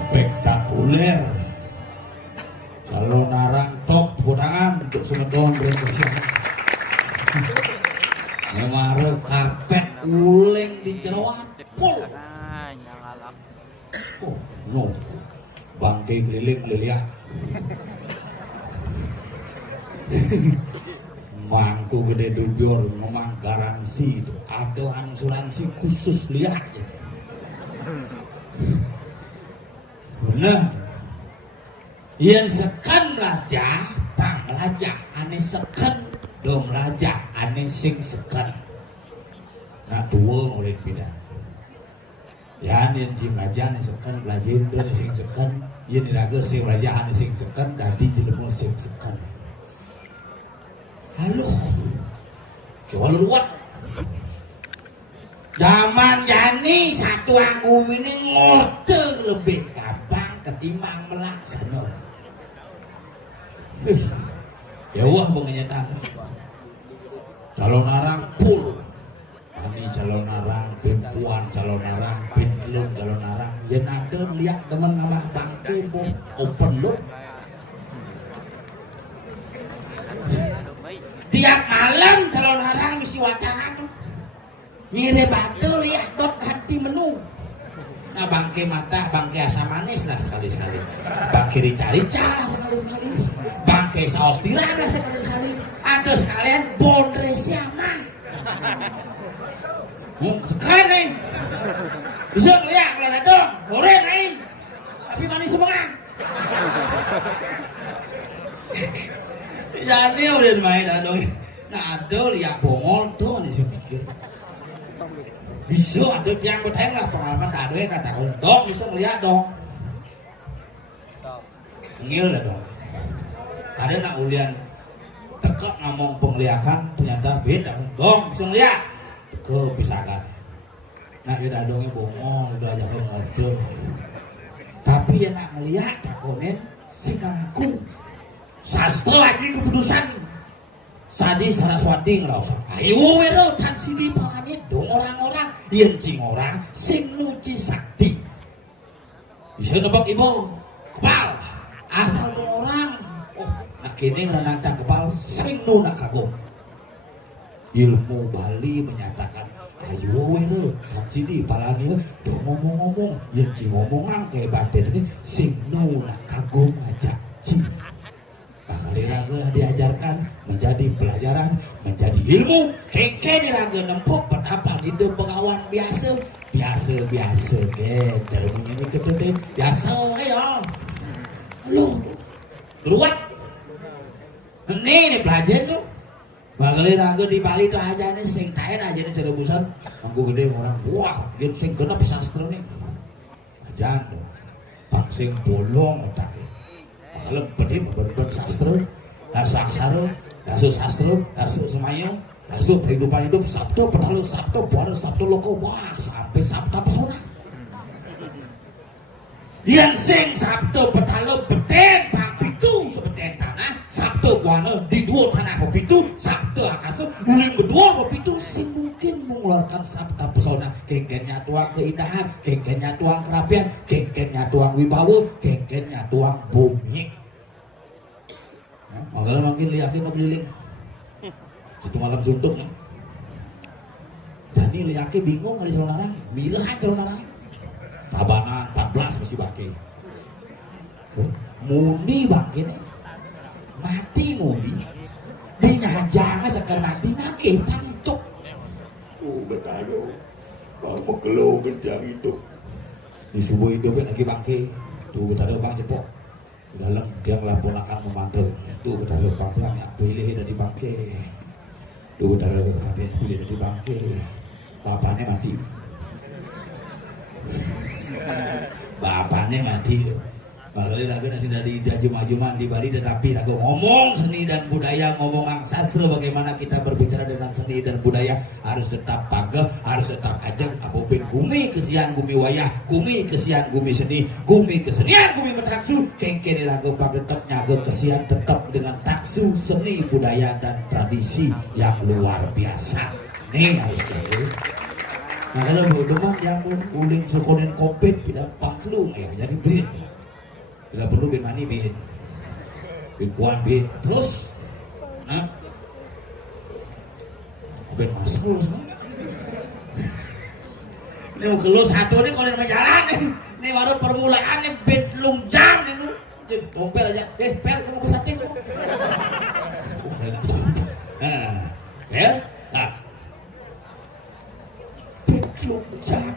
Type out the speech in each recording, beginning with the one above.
Spektakuler. Kalau narang top tangan untuk semedong berikutnya. Mengaruh karpet uling di jeroan pul. Oh, no. Bangkai keliling lihat. Mangku gede dubur ngomong garansi itu. Ada asuransi khusus lihat. Benar. Yang sekan raja, pang raja, ane sekan dom raja, ane sing sekan. Nah dua murid beda. Ya ane sing raja, ane sekan, pelajin dom sing sekan. Ya niraga sing raja, ane sing sekan, dadi jelemu sing sekan. Halo, kewal ruwet. Zaman jani satu anggu ini ngorce lebih gampang ketimbang melaksana. Ya wah pengenyetan. Calon narang pul. Ani calon narang, bin puan calon narang, bin telung calon narang. Ya nada lihat teman nama bangku bom open loop. Tiap malam calon narang misi wataran tuh. Nyire batu lihat dot ganti menu. Nah bangke mata, bangke asam manis lah sekali-sekali. Bangke rica-rica lah sekali-sekali. Bangke saus tiram lah sekali-sekali. Atau sekalian bondre siapa? Sekarang nih. Bisa ngeliat kalau ada dong, goreng nih. Tapi manis semangat. Jadi udah main ada. Nah ada lihat bongol tuh nih saya pikir. Bisa ada tiang berteng lah pengalaman ada yang kata dong bisa ngeliat dong. Ngil lah dong. Ada nak ulian tekak ngomong penglihakan ternyata beda dong bisa ngeliat. Kepisakan. Nak kita dongnya bongol udah jago ngode. Tapi ya nak ngeliat takonen si kangaku. Sastra lagi keputusan. Sadi Saraswati ngerasa ayo wero tan sidi pangani dong orang-orang yang cing orang sing nuci sakti bisa nebak ibu kepal asal dong orang oh nak kini ngerancang kepal sing nu nak kagum ilmu Bali menyatakan ayo wero tan sidi palani dong ngomong-ngomong yang cing ngomongan kayak batin ini sing nu nak kagum aja cing. Kali raga diajarkan menjadi pelajaran, menjadi ilmu. Keke raga nempuk betapa hidup pengawan biasa, biasa ke. Cara begini ketemu biasa ya. Lu ruwet. Ini pelajaran tuh. Kali raga di Bali tuh aja nih sing taen aja nih cerebusan. Anggu gede orang buah, dia sing genap sastra nih. Ajan tuh. Pak sing bolong otak. Kalau berdiri berbuat sastra, rasa aksara, rasa sastra, rasa semayang, rasa kehidupan hidup, sabtu petalu, sabtu buara, sabtu loko, wah sampai sabtu pesona. Yang sing sabtu petalu beten pitu sebeten tanah, sabtu buana di dua tanah pitu, sabtu akasu uling berdua pitu sing mungkin mengeluarkan sabtu pesona. Kengkennya tuang keindahan, kengkennya tuang kerapian, kengkennya tuang wibawa, kengkennya tuang bumi. Makanya makin liakin mau keliling. Satu malam suntuk ya. Jadi liakin bingung kali calon narang. Bilahan calon narang. Tabanan 14 masih baki. Mundi baki nih. Mati mundi. Dia jangan sekali mati nake pantuk. Oh betado. Kamu keluh kencang itu. Di subuh itu kan lagi bangke. Tuh betado bang cepok. Dalam dia melaporkan memantul itu betado bang yang pilih dari bangke. Tuh betado habis pilih dari bangke. Bapaknya mati. aneh mati tuh. Bahkan lagu nasi dari juma-juma di Bali, tetapi lagu ngomong seni dan budaya, ngomong sastra, bagaimana kita berbicara dengan seni dan budaya harus tetap pageh, harus tetap ajeng. Apapun gumi kesian gumi wayah, gumi kesian gumi seni, gumi kesenian gumi taksu. Kengkene lagu tetap nyaga kesian tetap dengan taksu seni budaya dan tradisi yang luar biasa. Nih harus gitu. Nah kalau demam yang uling sukonin kopit tidak paklung ya jadi bin. Tidak perlu bin mani bin kuan bin terus nah bin masuk ini mau keluar satu nih kalau jalan nih ini baru permulaan nih bin lungjang nih lu jadi tompel aja per kamu ke sating nah ya nah bin lungjang.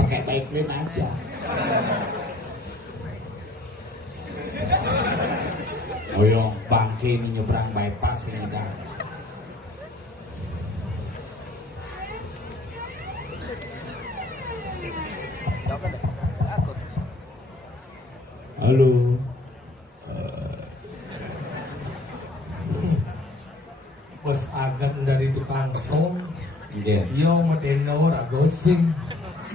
Pakai pipeline aja. Oyong bangke ini nyebrang bypass ini kan. Halo. Bos agan dari tukang som. Iya. Yo medeno ora gosing.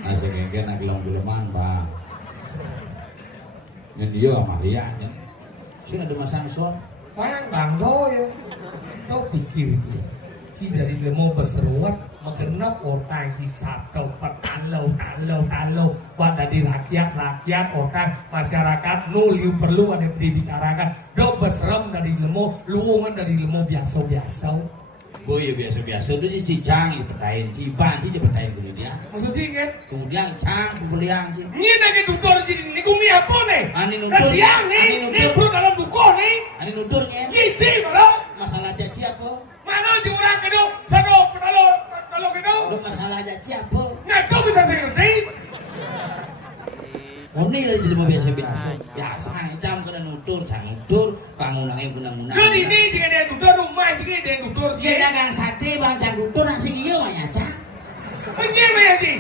Nasi genggen nak lom-loman, Bang. Dan dia Amalia nya. Sing ada masang son. Payang banggo ya. Kau pikir itu. Si dari demo berseruat mengenap orang si satu petalo buat dari rakyat orang masyarakat nuliu perlu ada dibicarakan. Dok berserem dari demo, luungan dari demo biasa-biasa. Oh iya biasa-biasa itu cicang dipetain, ciban dipetain kemudian. Maksud sih kan? Kemudian cang pembelian sih. Ini lagi duduk di sini, kumi apa nih? Ani nutur. Siang nih, ini perlu dalam duko nih. Ani nuturnya. Gizi malah. Masalah caci apa? cangdur kangunange gunang-gunang. Lu ini jika dia dudur rumah jika dia dudur Iya dagang sate bang cangdutur nasi iya ya cang. Pengen ya ji.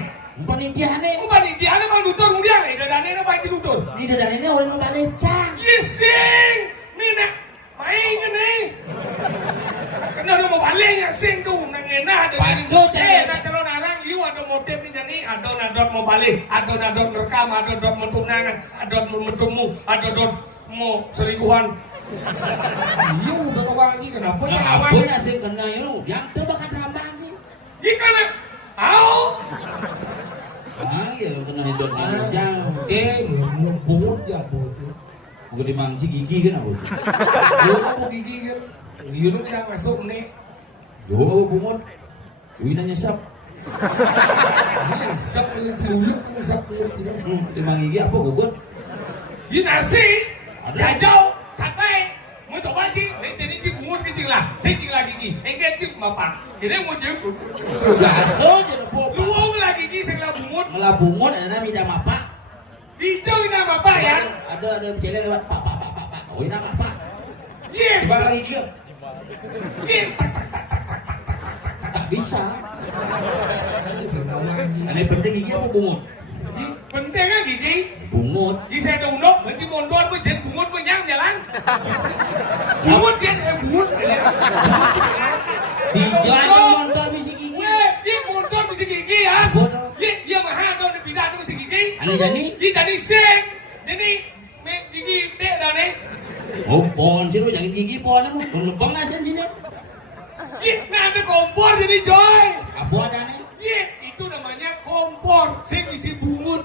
Panitiane. Panitia bang dudur kemudian dadane apa itu dudur? Ini dadane orang nu balik cang. Yesing. Ni nak main kan ni. Kena mau balik ya sing tu nang enak ada. Pandu cang. Nak calon orang you ada motif ni jadi adon mau balik, adon rekam, adon mentunangan, adon mentumu, adon mau selingkuhan. Iya udah orang lagi kenapa Ya apa ya sing kena itu yang teu bakal rambang sih. Ikan au. Ah ya kena hidup jang. Bungut ya bocor. Gede mangci gigi kan apa? Lu mau gigi kan? Iya lu tidak masuk nih. Yo bungut. Uy na nyesap. Sep tuluk, sep tidak. Limang gigi apa gugut? Ini nasi, Ada. jajau, sate. Mau coba sih, ini sih bungut kecil lah. Saya tinggal gigi, enggak sih bapak. Ini mau jemput. Gaso jadi Lu bopa. mau lah gigi saya bungut. Malah bungut ada minta mapa. Hijau ini bapak ya. Ada cewek lewat pak. Oh ini nama pak. Iya. Coba lagi dia. Iya. Tak bisa. Ini saya tahu lagi. Ini penting gigi apa bungut? Penting kan gigi? Bungut. Di saya dong, macam mondor, macam bungut, macam jalan. Bungut kan, bungut. Dijadi motor misi gigi. Dia mondor bisa gigi ya. Bodoh. Dia mahal dong, dia pindah tu bisa gigi. Ani jadi? Dia jadi seng. Jadi gigi dek dah ni. Oh pohon sih lu jangan gigi pohonnya lu. Lubang asin sini. Nah ada kompor jadi coy. Apa ada nih? Itu namanya kompor. Saya isi bungut.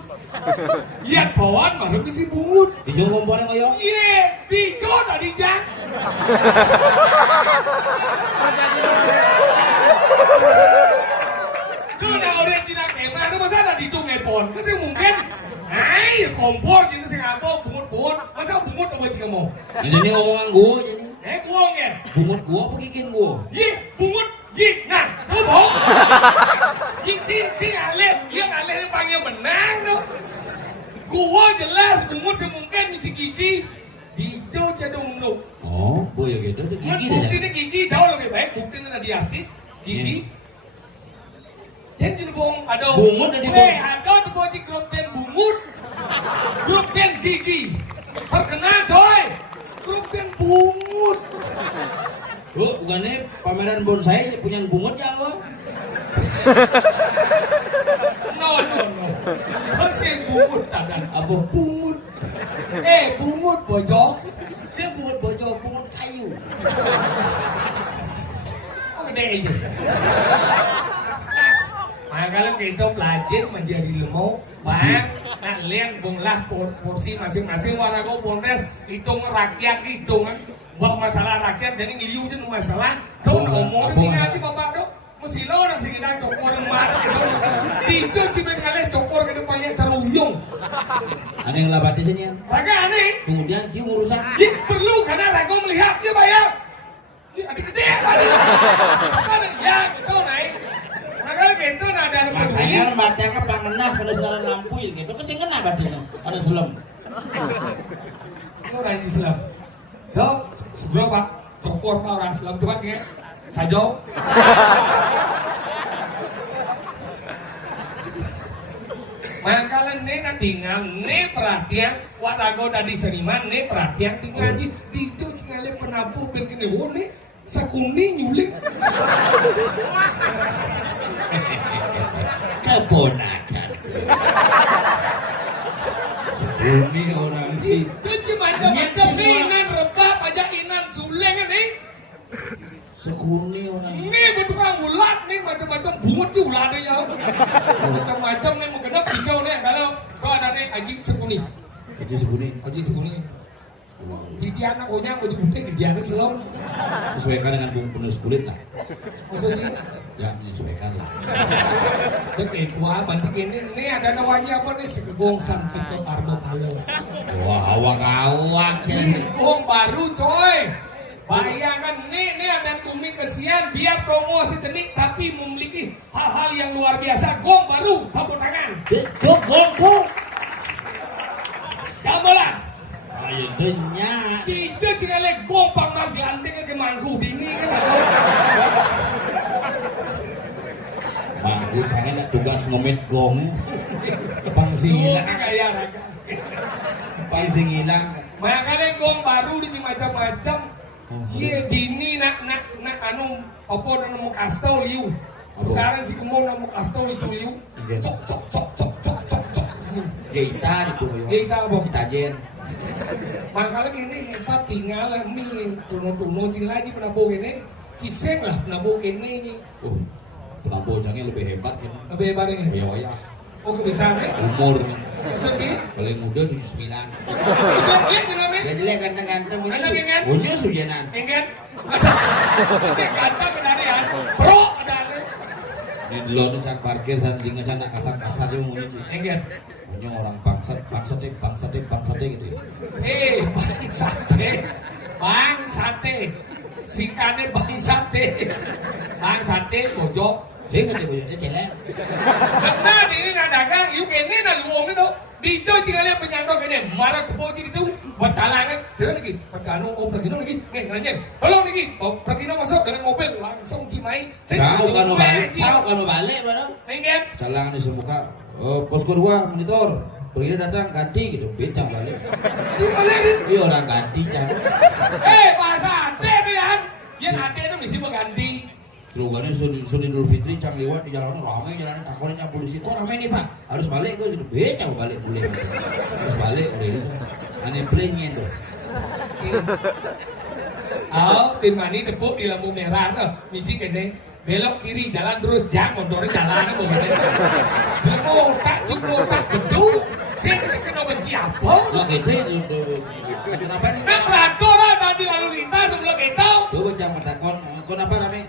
Lihat pohon baru isi bungut. Hijau kompornya koyo. Dijo tadi jak. Sudah orang Cina kemana ada masa ada ditung nepon. Kasi mungkin. Ay, kompor jadi saya apa bungut. Masa bungut apa jika mau? Ini ngomongan gua jadi. Kuong ya. Bungut gua apa gigiin gua? Bungut. Nah, lu bohong. Cincin alet. Dia alet panggil menang tuh. Gua jelas bungut semungkin misi gigi. Dijo cedung lu. Oh, gua ya gitu. Gigi dah. Bukti ini gigi jauh lebih baik. Bukti ini di artis. Gigi. Dia jadi bohong. Ada Bungut ada di bawah. ada tuh buat di grup band bungut. Grup band gigi. Perkenal coy. Grup band bungut. Lu bukannya pameran bonsai punya bungut ya gua? No. Kasih bungut tadan. Apa bungut? Bungut bojok. Saya bungut bojok, bungut kayu. Oh gede aja. Kalau kita belajar menjadi lemau, bang, nah lihat bunglah porsi masing-masing warna kau bonus, hitung rakyat hitungan, buat masalah rakyat jadi ngeliu jadi masalah, tuh ngomong ini aja bapak dok, mesti lo orang sih kita cokor marah, tiga cipin kalian cokor ke depannya celuyung, Ada yang labat di sini ya? raga aneh, Kemudian cium urusan. perlu karena raga melihat dia bayar, adik kecil, ya gitu naik. Kalau gitu ada Makanya bacanya pangenah pada saudara lampuin gitu kan sih kena batinya ada selam. Itu orang Islam. Dok, seberapa cokor pak orang Islam coba ya, sajo. Makalan nena tinggal perhatian warago dari seniman perhatian tinggal aja dicu tinggalin penabuh begini wone sakuni nyulik. Keponakan. Sekuni orang itu. Itu macam-macam nih inan rebab aja inan suleng nih. Sekuni orang itu. Ini bertukang ulat nih macam-macam bungut sih ulat ya. Macam-macam nih mungkin pisau nih kalau ada nih aji sekuni. Itu sekuni. Aji sekuni. Di Diana konya mau dibukti di Diana selom. Sesuaikan dengan penulis kulit lah. Maksudnya Ya menyesuaikan lah. Oke, tua bantik ini ada namanya apa nih segong samcito karbo kalau. Wah awak-awak Gong baru coy. Bayangkan nih ada Umi kesian biar promosi tenik tapi memiliki hal-hal yang luar biasa. Gong baru tepuk tangan. Gong. Gamelan. ayo denya. Dijo cinele gompang nang gandeng ke mangku dini kan. Mangku jangan nak tugas ngomit gong. Pang sing hilang. Kaya raga. Pang sing hilang. Makanya gong baru di macam-macam. Iya dini nak anu apa nemu kastol liu. Sekarang si kemo nemu kastol itu liu. Cok. Kita itu. Kita apa? Kita jen. Makanya ini hebat tinggal ini tuno lagi penabung ini. Kiseng lah penabung ini. Penabung jangan lebih hebat kan. Lebih hebat ini. Ya. Oh kebiasaan Umur. Sedih. Paling muda 79. Itu lihat namanya. Jadi lihat ganteng-ganteng. Anak ingat? Punya sujenan. Ingat? Saya ganteng benar Pro ada. Di dulu nih cak parkir dan tinggal cak kasar-kasar dia mungkin. Ingat? Punya orang bangsat gitu. Bang sate. Singkatnya bang sate. Bang sate pojok. Saya nggak bojoknya celek. Nah ini nak dagang, you kene nak luang itu. Dito jika lihat penyangkau kene, marah kepoci itu, buat salah kan. Sekarang lagi, perkano, pergi lagi, nanya, belum lagi, pergi masuk dengan mobil langsung cimai. Kau kan mau balik, mana? Ingat? Salang di semuka, posko 2 monitor. Pergi datang ganti gitu, becak balik. Iya orang ganti kan. Bahasa ade tu yang, yang ade tu mesti berganti. Slogannya Sudi Idul Fitri cang lewat di jalanan ramai jalanan takonnya polisi kok ramai nih pak harus balik gue gitu becak balik boleh harus balik udah itu aneh plengin tuh. Tim mani tepuk di lampu merah tuh misi kene belok kiri jalan terus jangan motornya jalan itu Cipro tak gedung saya kena benci apa? Lo gitu kenapa nih? Kan peraturan tadi lalu lintas sebelum kita. Gue baca metakon kenapa ramai?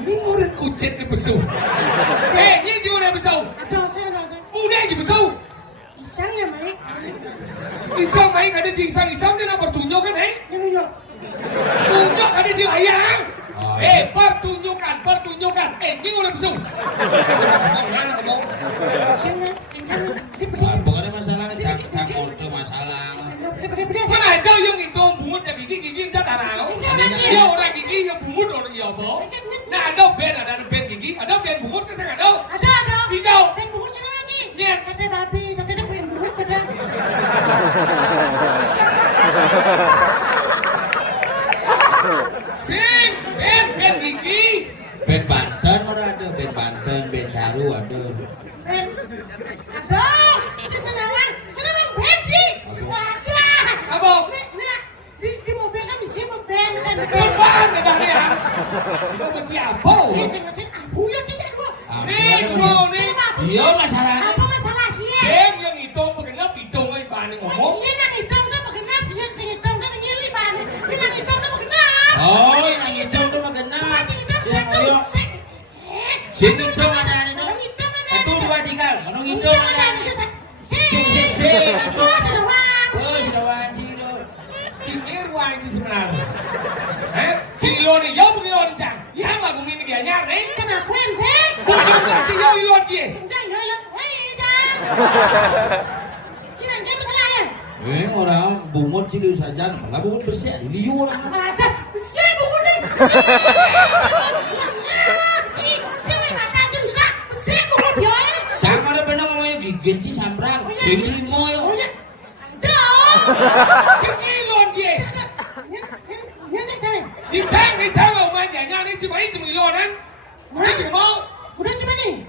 Ini murid kucet di besu. Ini gimana besu? Ada saya. Mudah di besu. Isangnya main. Isang main ada di isang dia nak bertunjuk kan Yang yo. Tunjuk ada di layang. Pertunjukan. Ini murid besu. Bukannya masalahnya cangkul itu masalah. Mana aja yang itu bungut yang gigi tak taruh. Ada orang gigi yang bungut orang iya boh. Nah ada band gigi, ada band bungut kan saya ada. Ada. Hijau. Ben bungut sini lagi. Iya. Sate babi, sate ada ben bungut pada. Sing, band gigi. Band Banten orang ada, band Banten, band Caru ada. Ben. Ada. Di Senawan ben sih. Wadah. Apa? Nah, di mobil kan disebut ben kan. Apaan ada dia? Itu kecil apa? Saya sebutin abu ya tidak gua. Nih bro, nih. Iya masalahnya. Apa masalah dia? Band yang itu berkenap hidung ay bani ngomong. Ini nang hitam dah berkenap, yang sing hitam dah ngili ban. Ini nang hitam dah berkenap. Oh, yang hijau tuh mah kena. Sing hitam satu. Sing hijau mana ada? Nang hitam ada. Itu 2 tinggal, orang hijau ada. Sing. Oh, seruan. Oh, sudah wajib itu. Pikir wah ini sebenarnya. Si Ilon ni, jauh begini orang cang. Yang lagu ini dia nyar nih. Kan aku yang sih. Bukan si jauh Ilon dia. Jangan jalan. Wei, jangan. Cina dia masalah ya. Orang bungut cilu saja, malah bungut bersih, liu lah. Aja, saya bungut nih. Jangan mata rusak. Saya bungut dia. Sama ada benar ngomongnya gigit sih sambrang, gigit moyo. Jauh. Si Ilon dia. Dia tak cari. Di cang orang nyar ni cuma itu Ilon kan. Mana sih mau? Udah cuma nih.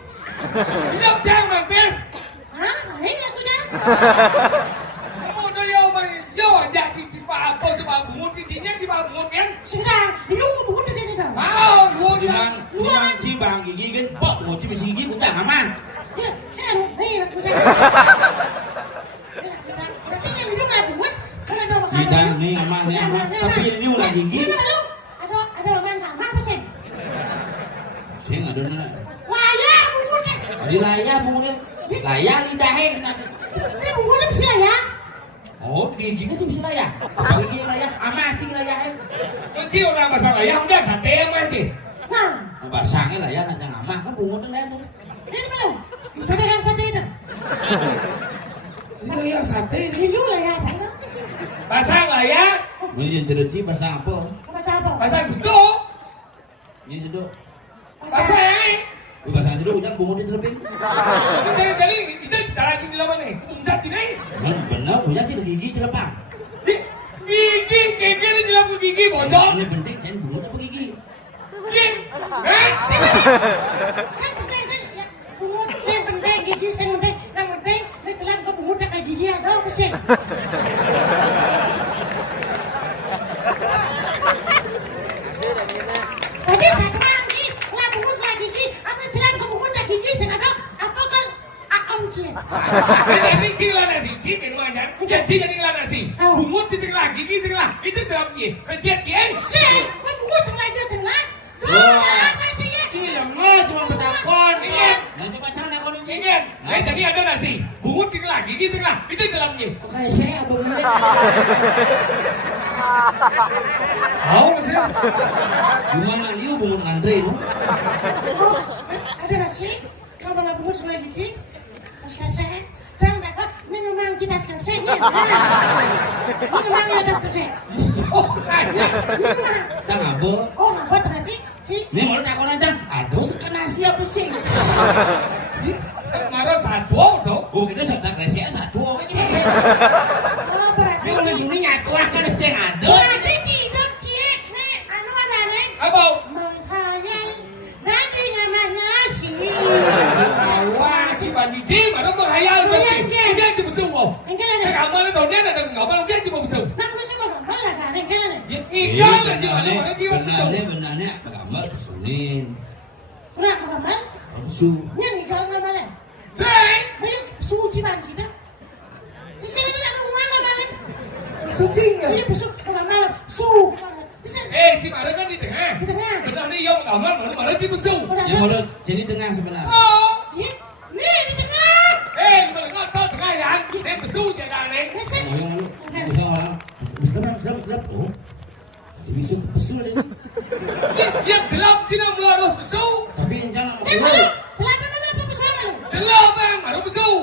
Dia cang mampir. Hah? Ini aku dah. Oh, dia yo jadi apa sebab bungut intinya di bawah bungut kan? Sudah. Ini aku bungut dia dah. Mau lu Tuan cibang gigi kan, pok mau cibang gigi aku tak aman. Ya, saya hei aku dah. Berarti yang itu nggak bungut. Tidak nih aman. Tapi ini ulah gigi. Ada orang sama apa sih? Saya nggak ada nana. Layar bungutnya. Di layar bungutnya, layar lidahnya. Ini bungutnya bisa ya? Oh, gigi kan bisa layar. Apa gigi layar? Aman sih layar. Kunci orang masalah yang udah sate yang mati. Nah, Basangnya layar nasi aman kan bungutnya layar. ini belum. Pedagang sate dah. Itu yang sate ini. Hiu lah ya, tak ada. Pasang lah ya. Ini cereci bahasa apa? Bahasa apa? Pasang sedok. Ini sedok. Pasang. Bahasa sedok jangan bungut diterapin. Ini tadi kita cerita lagi di lama nih. Bungsat ini. Benar, punya sih gigi celepang. Gigi ini di lama gigi bodoh. Ini penting jangan bungut apa gigi. Gigi. Kan penting saya ya, bungut saya penting, gigi saya penting. Yang penting, ini celang ke bungut kayak gigi ada apa sih? Tadi saya kenal nih, lah bungut lah gigi, apa celang ke bungut kayak gigi saya ada apa kan aom sih? Jadi cila nasi, cik ini macam. Jadi jadi nasi. Bungut cik lah, gigi cik lah. Itu dalam ye. Kerja ye. Sih, bungut sebelah aja sebelah. Saya sih ya. Cila mah cuma bertakon. Iya. Nanti baca nakon ini. Ingat, jadi ada nasi. Bungut cik lah, gigi cik lah. Itu dalam ye. Kayak saya abang mulai. Tahu sih. Gimana liu bungut ngantri no? Oh, ada nasi. Kalau lah bungut sebelah gigi, saya dapat minuman kita sekarang. Minuman yang ada kesek. Oh, ada. Minuman. Tang apa? Oh, apa tadi? Ini mau takon aja. Aduh sekenasi apa sih? Marah satu dong. Oh kita sudah kresi satu. Oh, berarti Ini kalau ini nyatu akan sih aduh. berarti cidok cik. Nih, anu ada nih. Apa? Menghayal nanti namanya sih. Awak cuma cici, baru menghayal berarti. Dia cuma besuh. Enggak ada. Kamu ada dia ada ngomong dia cuma besuh. Nah, aku sih nggak boleh ada. Enggak ada. Iya lah cuma ada cuma besuh. Benarnya gambar sunin. Kurang gambar. Su. Yang kalau nggak boleh. Cek. Banyak suci banget sih dah. Di sini tidak rumah nggak boleh. Suci enggak? Iya besok nggak malam. Su. Bisa. Cik ada kan di tengah. Di tengah. Sudah nih yang kamar baru cuma besuh. Udah Yang ada. mau jadi tengah sebenarnya. Oh. Iya. Nih di tengah. Kalau kau tengah ya, kita besuh jangan nih. Bisa. Oh yang bisa orang. Gelap. Oh. Bisa pesul ini. Yang jelap sini harus besuh. Tapi yang jangan Eh, mana? Celana mana apa bersama lu? Jelap bang, baru besuh.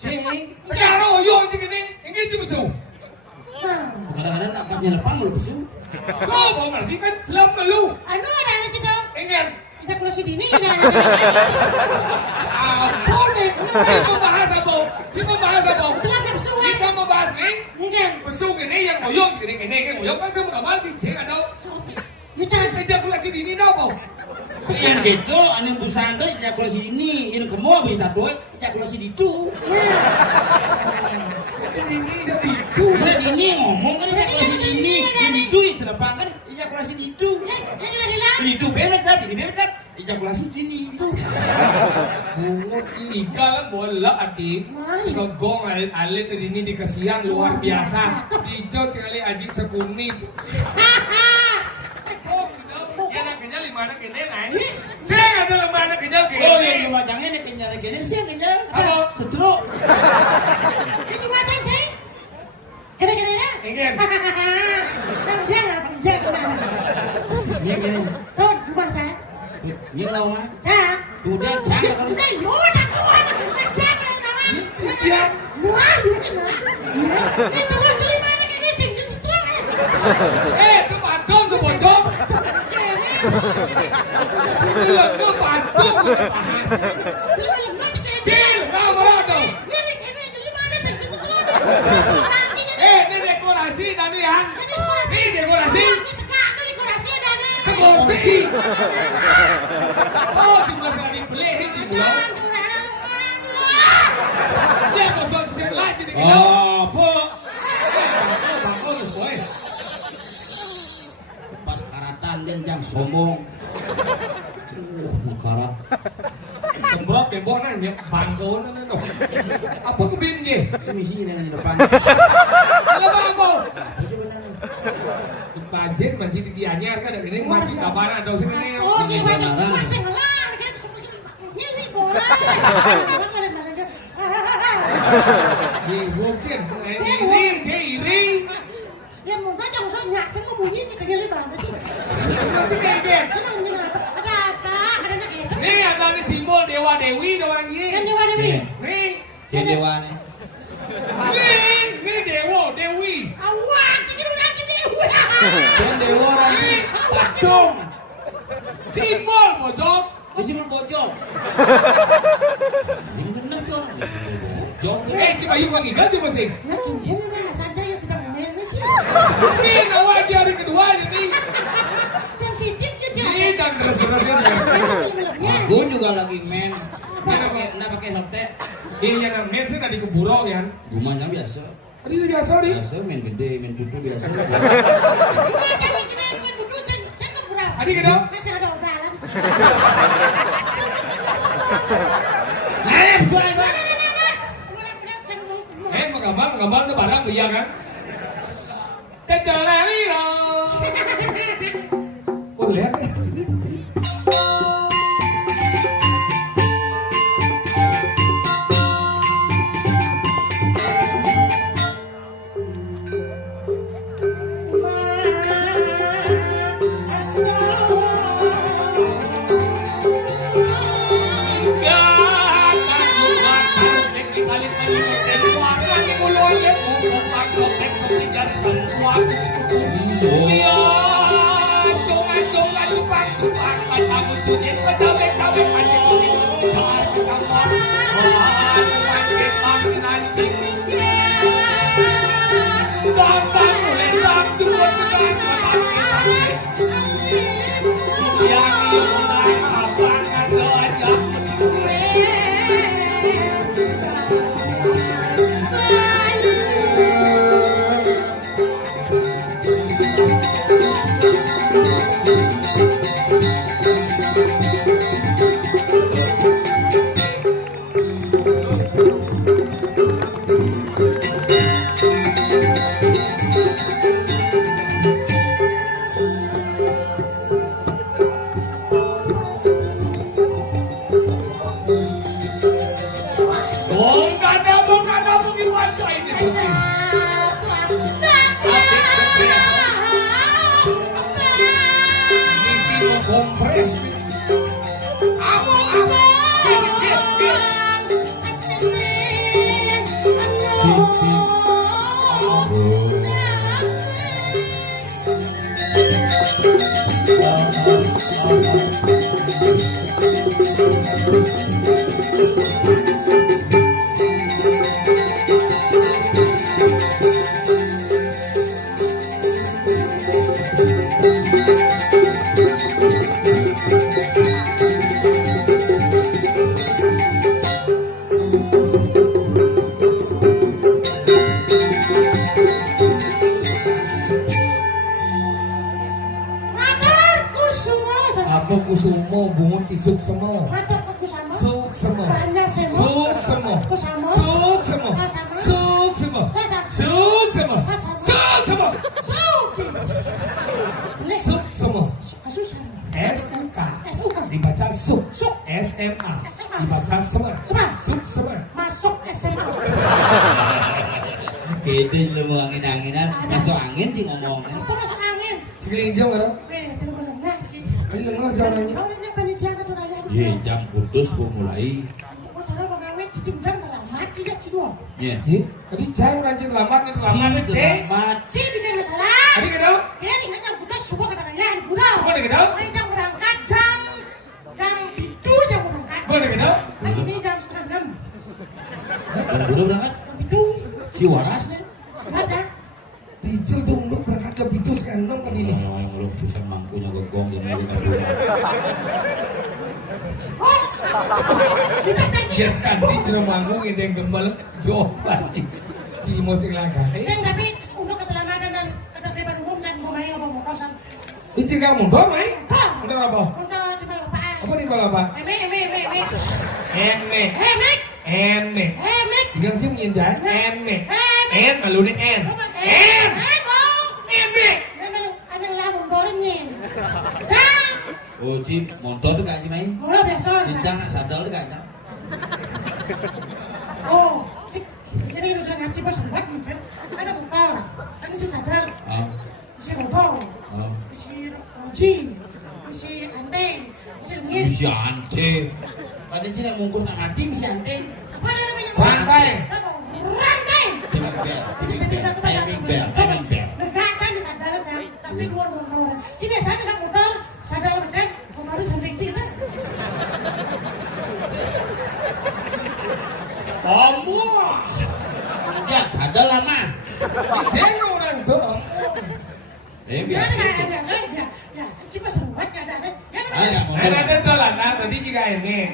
sih. Sekarang oyong cik ini cuma besuh. Nah, Kadang-kadang nak pas nyelepang lu pesul. Kau mau berarti kan jelap malu. anu ada anak cita. Ingat. Bisa keluar dini ada. Apa nih? Kita bahas apa? Kita bahas apa? Celana bersama. Kita mau bahas nih. Mungkin. Besuh ini yang oyong cik ini kan oyong kan semua kamar di sini ada. Dia jangan Ejakulasi dini apa? Yang gitu, anu busanda ejakulasi ini, ini kemo bisa tuh ejakulasi di itu. Ini jadi itu. Udah ini ngomong kan ejakulasi ini itu celepang kan ejakulasi di itu. Yang gila-gila. Ini itu bener tadi, ini bener kan ejakulasi ini itu. Bungut igal bola adik. Segong alit ini dikasihan luar biasa. Hijau sekali ajik sekuni. Ya nak kenyal di mana kenyal kan? Saya ada lembaga kenyal Oh yang kenyal. di macamnya ini kenyal gini sih yang kenyal. Apa? Setruk. Itu macam sih. Kira-kira ya? Ingin. Dia nggak dia sebenarnya. Ini gini. Tuh, rumah saya. Ini lawan mah. Ya. Kemudian jangan kalau Udah, yaudah kawan. Jangan kawan. Dia. Wah, ini terus selimanya kayak gini sih, disetruk. Itu patung tuh bocor. Iya, itu patung. Cil, nggak mau tuh. Ini dekorasi Danian. Ini dekorasi. Dekorasi. Oh, cuma sekali beli ini belum. Dia kosong sisi lagi di kita. Oh, po. Bagus, boy. Pas karatan dan jang sombong. Karat. Sembrot tembok nanya bangko nana no. Apa kebin je? Semisi dengan di depan. Kalau bangko. Itu benar. Banjir banjir di Gianyar kan ada ini masjid Kabana ada sini nih. Oh, cik, masih melar. Ini bola. Di Bukit, iri. Yang muda jangan usah nyak, semua bunyi kita geli banget. Itu kayak Senang ada apa? Ada anak itu. Nih ada nih simbol Dewa Dewi doang Kan ini. Dewa Dewi. Nih, Cek dewa nih. nih Dewa Dewi. Awak, ini udah kita udah. Cek dewa lagi. Pacung. Simbol bojong. Di sini bojong. Ini bener cok. Bojong. Coba yuk lagi ganti masing. Makin jelas saja yang sedang main sih. Nih kawan di hari kedua ini. Sensitif aja. Ini dan terus-terusnya. Aku juga lagi main. Nggak pakai softtek. Ini yang namanya sih tadi keburo ya. Rumahnya biasa. Tadi itu biasa nih. Biasa main gede, main cucu biasa. Jangan kita main duduk saya nggak kurang. Tadi gitu. Masih ada obrolan. Ngalep suara bang. Menggambar itu barang iya kan? Kecelelio. Oh lihat deh. Kompres. Kusumo bungut isuk semo. Suk semo. Suk semo. Suk semo. Suk semo. Suk semo. Suk semo. Suk semo. SUK dibaca suk. SMA dibaca sema. Suk sema. Masuk SMA. Itu lu mau angin-anginan, masuk angin sih ngomongnya. Apa masuk angin? Sekelinjang kan? Coba benar. Ini lemah jalannya. Kau ini panitia ketua raya. Iya, jam putus mau mulai. Oh, cara pegawai cici udah terlambat sih ya Cido. Iya. Tadi jam ranjir lamar nih lamar nih cek. Selamat. Ci bikin masalah. Tadi kedau. Dia ingatnya putus semua kata raya di Budau. Boleh kedau. Jam berangkat jam itu jam berangkat. Boleh kedau. Lagi ini jam setengah 6. Dan udah berangkat. Jam itu Si warasnya. ada. Dijo dong lu berangkat ke pintu sekarang kan ini. Yang lu bisa mangkunya gegong di meja kabur. Oh, kita tadi. Siapkan di dalam manggung ini yang gembal jauh pasti. Si musik laga. Saya tapi untuk keselamatan dan ketertiban umum dan pemain apa mau kosan. Istri kamu dong, Mai? Bang, Udah apa? untuk di bawah Bapak. Apa di bawah apa? Mek. Enme. Mek. Enme. Mek. Tinggal sih menyenjah. Enme. Mek. En malu nih en. En. Enme. Memang anang lamun dorengin. Cang. Oh, Ci, motor tuh kak Ci main. Mula biasa. Cincang sadel tuh kak. Oh, jadi urusan ngaji bos buat nih. Ada motor. Kan si sadar. Ah, Si Bobo. ah. Si Roji. Si Ante. Si Ngis. Si Ante. Padahal cina mungkus nak mati mesti ante. Apa ada namanya? Rantai. Rantai. Timing bel. Enggak, kan bisa dalam kan. Tapi dua motor. Si biasanya kan motor, sadar kan, motor sampai kita. Tombol. Ya, sadar lama. Di sini orang tuh. Ya, Biasa. ya, si pas buat ya ada. Ya, Ada dolanan tadi juga ini.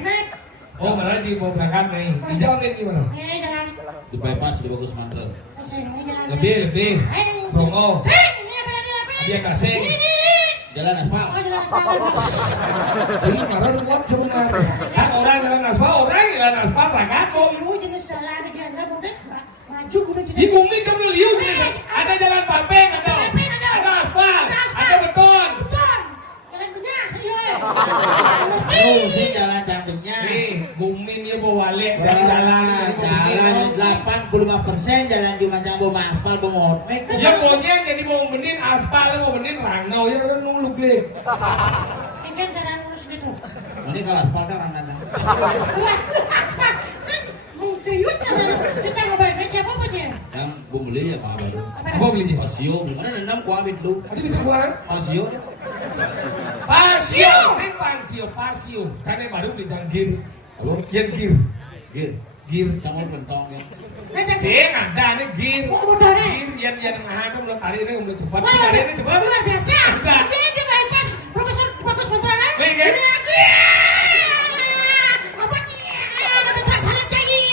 Oh, malah di mau berangkat nih. Hijau nih gimana? jalan. Di bypass di bagus mantra. Selesai jalan. Lebih. Songo. Ini apa? Dia kasih. Jalan aspal. Oh, jalan sekarang. Ini marah ruwet sebenarnya. Kan orang jalan aspal berangkat kok. Ibu jenis jalan dia enggak mudah. Maju kudu Di bumi kamu liu ada jalan papeng ada aspal, ada beton. Beton. Jalan punya sih ya. Oh, si jalan jambenya. Nih, bumi ini bawa balik jalan. Jalan 85% jalan di Mancambo aspal bengotmek. Ya konyang jadi mau benin aspal, mau benin rangno ya kan nuluk deh. Kan jalan lurus gitu. Ini kalau aspal kan orang datang. Mengkriut kan kita ngobrol meja apa aja. Yang gue beli ya Pak Baru. Apa belinya? Pasio, gimana nenam ku ambil dulu. Tadi bisa buat Pasio. pasio. Karena baru di janggir. Halo, Yang gir. gir. Cangol pentong ya. Meja Sing ada nih gir. Oh, motornya. Gir yang ngaham belum tarik ini belum cepat. Wah, Tarik ini cepat. luar biasa. Bisa. Jadi dia bypass Profesor Bagus Motorana. Wih, kan? Apa sih? Ada betul salah cagi.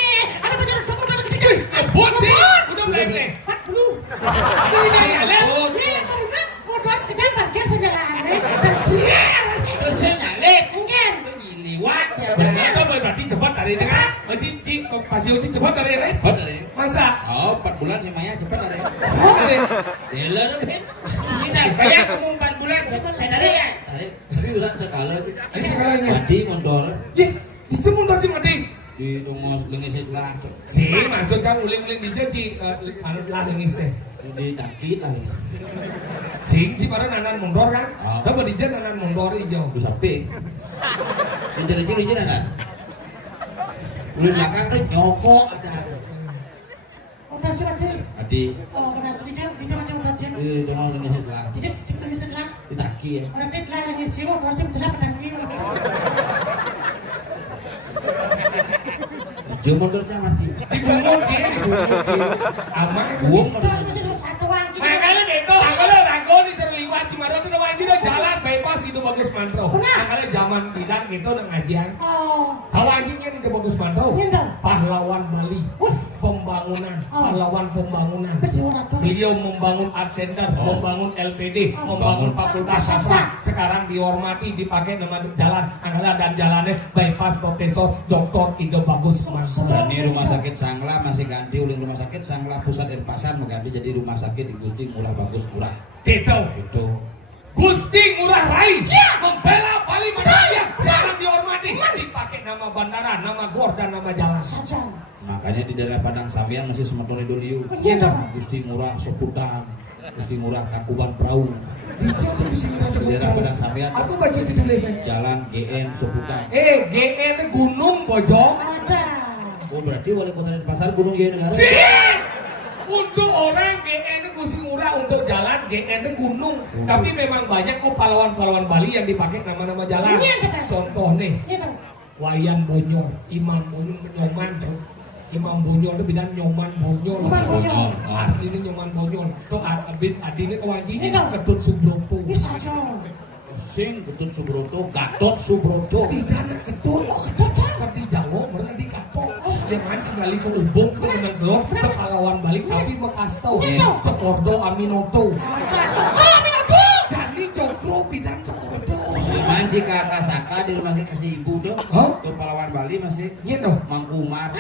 Ada betul dokter udah gede. Bot sih. Udah belum. 40. Bot. Nih, kamu kan motor kita parkir sejalan. Tersiar. Terus nyalek. Enggak. Liwat ya. Kenapa berarti cepat dari jangan? Cici pasio cepat dari ini. Hot dari. Masa? Oh, 4 bulan sih Maya cepat dari. Dari. Dela deh. Bisa kayak kamu 4 bulan cepat saya dari ya. Dari. Tapi udah sekali. Ini sekarangnya. Mati motor Ye, itu mundur sih mati. di tunggu lengesit lah. Si, maksud kamu uling-uling di Cici anu lah lengis teh. Di takit lah. Sing si para nanan mundur kan? Ah. Coba di nanan mundur hijau. Di samping. Di ada. Di belakang tuh nyokok ada. Udah sudah deh. Adi. Oh, udah sudah di jalan udah jalan. Di tunggu lengesit lah. Di setelah Di taki ya. orang dia telah lagi sih mau berarti betul apa dan kiri. Jom mundur cah mati. Di bungur sih, aman. Buang Terus macam satu lagi. Makanya itu, kalau lagu di Cerliwat Cimarau itu nama ini jalan bypass itu bagus mantro. Makanya zaman bidan gitu udah ngajian. Oh, Hawajinya itu bagus mantro. Iya. Pahlawan Bali, pembangunan, pahlawan pembangunan. betul apa? Beliau membangun art center, membangun LPD, membangun fakultas sastra. Sekarang dihormati, dipakai nama jalan anggaran dan jalannya bypass Profesor Dr. Ido Bagus Mantro. Dan ini rumah sakit Sangla masih ganti oleh rumah sakit Sangla Pusat dan Pasar mengganti jadi rumah sakit di Gusti Murah Bagus Murah. Gitu. Itu. Gusti Ngurah Rai membela Bali Madaya. Sekarang dihormati, dipakai nama bandara, nama gor dan nama jalan. Saja. Makanya di daerah Padang Sambian masih semeton Doliu. Iya dong. Gusti Murah Seputan, Gusti Murah Kakuban Perahu. Di daerah Padang Sambian Aku baca judulnya saya. Jalan GN Seputan. GN Gunung Bojong. Ada. Oh berarti wali kota dan pasar Gunung GN Negara. Sih. Untuk orang GN Gusti Ngurah, untuk jalan GN Gunung. Tapi memang banyak kok pahlawan-pahlawan Bali yang dipakai nama-nama jalan. Iya, benar. Contoh nih, Iya dong. Wayan Bonyor, Imam Bonyor, Nyoman tuh. Imam Bonyor itu bilang Nyoman Bonyor. Nyoman Bonyor. Asli ini Nyoman Bonyor. Tuh adine kewajiban Iya. Ketut Subroto. Bisa saja. Sing Ketut Subroto, Gatot Subroto. Pidana Ketut. Oh Ketut kan. Tapi Jawa mereka di Gatot. Yang nanti balik ke Ubung ke dengan telur ke pahlawan balik tapi bekas tau. Cekordo Aminoto. Jadi Cokro Pidan Cekordo. Manji kakak Saka di rumah sakit kasih ibu tuh. Hah? Tuh pahlawan Bali masih. Gitu. Mangkumar.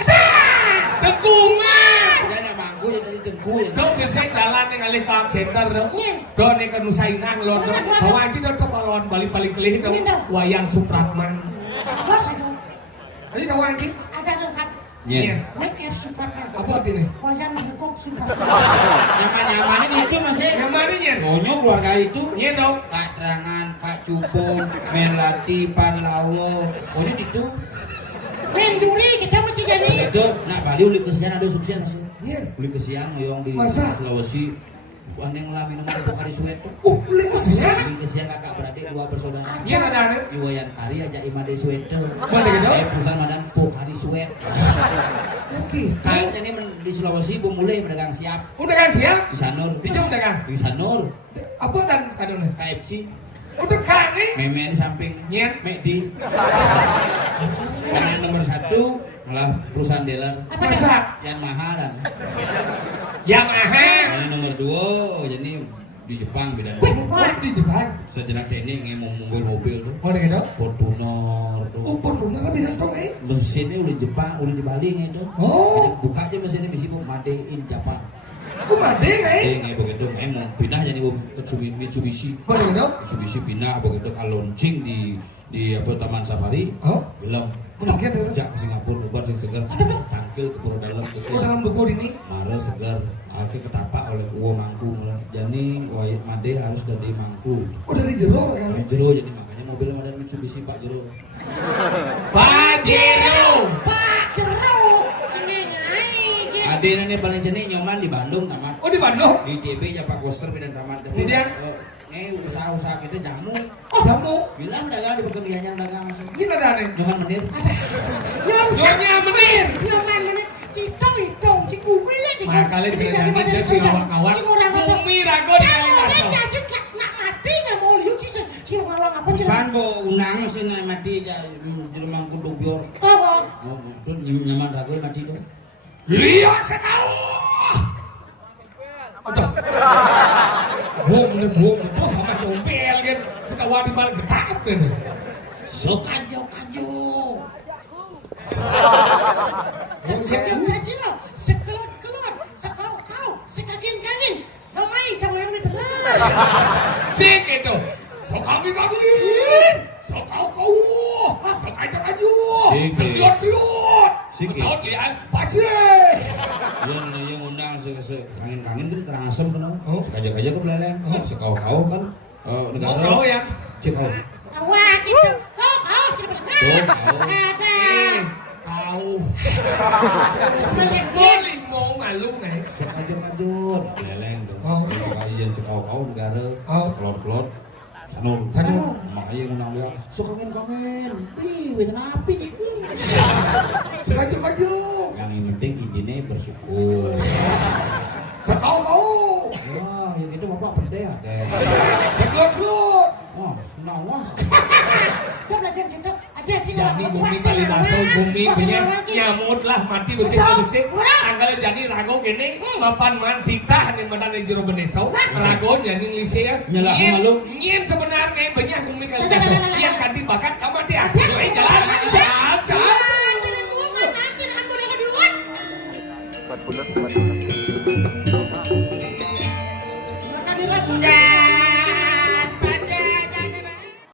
Tekungan. Udah ada mangku ya dari Tengku ya. Dong yang saya jalan yang alih farm center dong. Dong yang ke Nusainah loh. Bawa aja dong ke pahlawan Bali paling kelih dong. Wayang Supratman. Apa saja? Tadi bawa aja. Ada lengkap. Iya. Nek Supratman. Apa artinya? Wayang Hukuk Supratman. Nyaman-nyaman ini itu masih. Yang mananya? Sonyok keluarga itu. Iya dong. Kak Terangan, Kak Cupong, Melati, Panlawo. Oh ini itu. Menduri kita mesti jadi. Itu, nah Bali uli kesian ada sukses sih. Iya. Uli kesian ngoyong di Masa? Sulawesi. Aneh lah minuman Pokari Sweat. Beli kesian. Uli kesian kakak beradik dua bersaudara. Iya ada nih. Iwayan Kari aja Imade Sweat. Mana gitu? Perusahaan madan Pokari Sweat. Oke. Kayaknya ini di Sulawesi belum mulai berdagang siap. Udah kan siap? Di Sanur. Di mana kan? Di Sanur. Apa dan sadurnya? KFC. Udah kan nih? Meme di samping. Nyen. McD. Karena yang nomor 1 malah perusahaan dealer. Masa? Yamaha dan Yamaha. yang nomor 2 jadi di Jepang beda. Oh, di Jepang. Sejenak ini ngomong mobil-mobil tuh. Mana gitu? Fortuner tuh. Pernah kan bilang tuh Mesinnya udah Jepang, udah di Bali gitu. Oh. Buka aja mesinnya misi Made in Japan. Aku made Kayak begitu, mau pindah jadi ke Mitsubishi. Mana gitu? Mitsubishi pindah begitu kalau launching di apa Taman Safari. Oh. Belum. Kenapa gitu? Jak ke Singapura, obat yang segar. Tangkil ke Pura Dalam ke Oh, dalam buku ini. Mare segar. Akhirnya ketapak oleh uang mangku. Jadi wayat Made harus dari mangku. Udah di jero kan? Jero jadi makanya mobil ada Mitsubishi Pak Jero. Pak Jero. Pak Jero. Ini Adina nih paling jenis nyoman di Bandung tamat. Oh di Bandung. Di JB ya Pak Koster pindah tamat. Di dia? Usaha-usaha kita jamu. Oh kamu. Bilang dagang di pekerjaannya dagang langsung. Ini ada nih. Nyoman menit. Nyonya menir. Nyoman menit. Cito itu, cikumi ya. Makanya saya jadi dia si kawan-kawan. Bumi rago di kali masuk. Nak mati ya mau liu si orang apa sih? San bo unangnya sih nak mati aja di rumah kuduk bior. Tahu. Oh, itu nyaman rago mati tuh. Lihat sekali. Udah. Buang itu sama dompel kan. Sekawan di balik ketangkep kan. So kajo. Sekajau, sekelot, sekau, sekagin. Ramai jangan yang dengar. Sik itu. Sokami Sokau. Sokaju. Sekiot. Pesawat lihat pasir. Yang undang angin itu terang asem kan. Oh. Sekajak-kajak ke beleleng. Sekau-kau kan negara. Kau ya. Cikau. Wah, gitu. Kau, Kau. ada. Tahu. Selek Boleh mau malu nih. Sekajak-kajak beleleng tuh. Oh. Sekajak sekau-kau negara. Oh. Sekelot-kelot. Sanur. Makanya yang undang dia. Kangen. Ih, wedan api nih. Sekaju. Yang penting izinnya bersyukur. Sekau. Wah, yang itu bapak berdeh deh. Sekelot. Wah, nawas. Kau belajar gitu. Ada sih Jadi bumi kali masuk bumi punya nyamut lah mati bersih. Tanggal jadi rago gini mapan man titah nih mana nih jero benesau rago jadi lise ya. Nyala malu. Nyen sebenarnya banyak bumi kali masuk yang kan dibakat kamu mati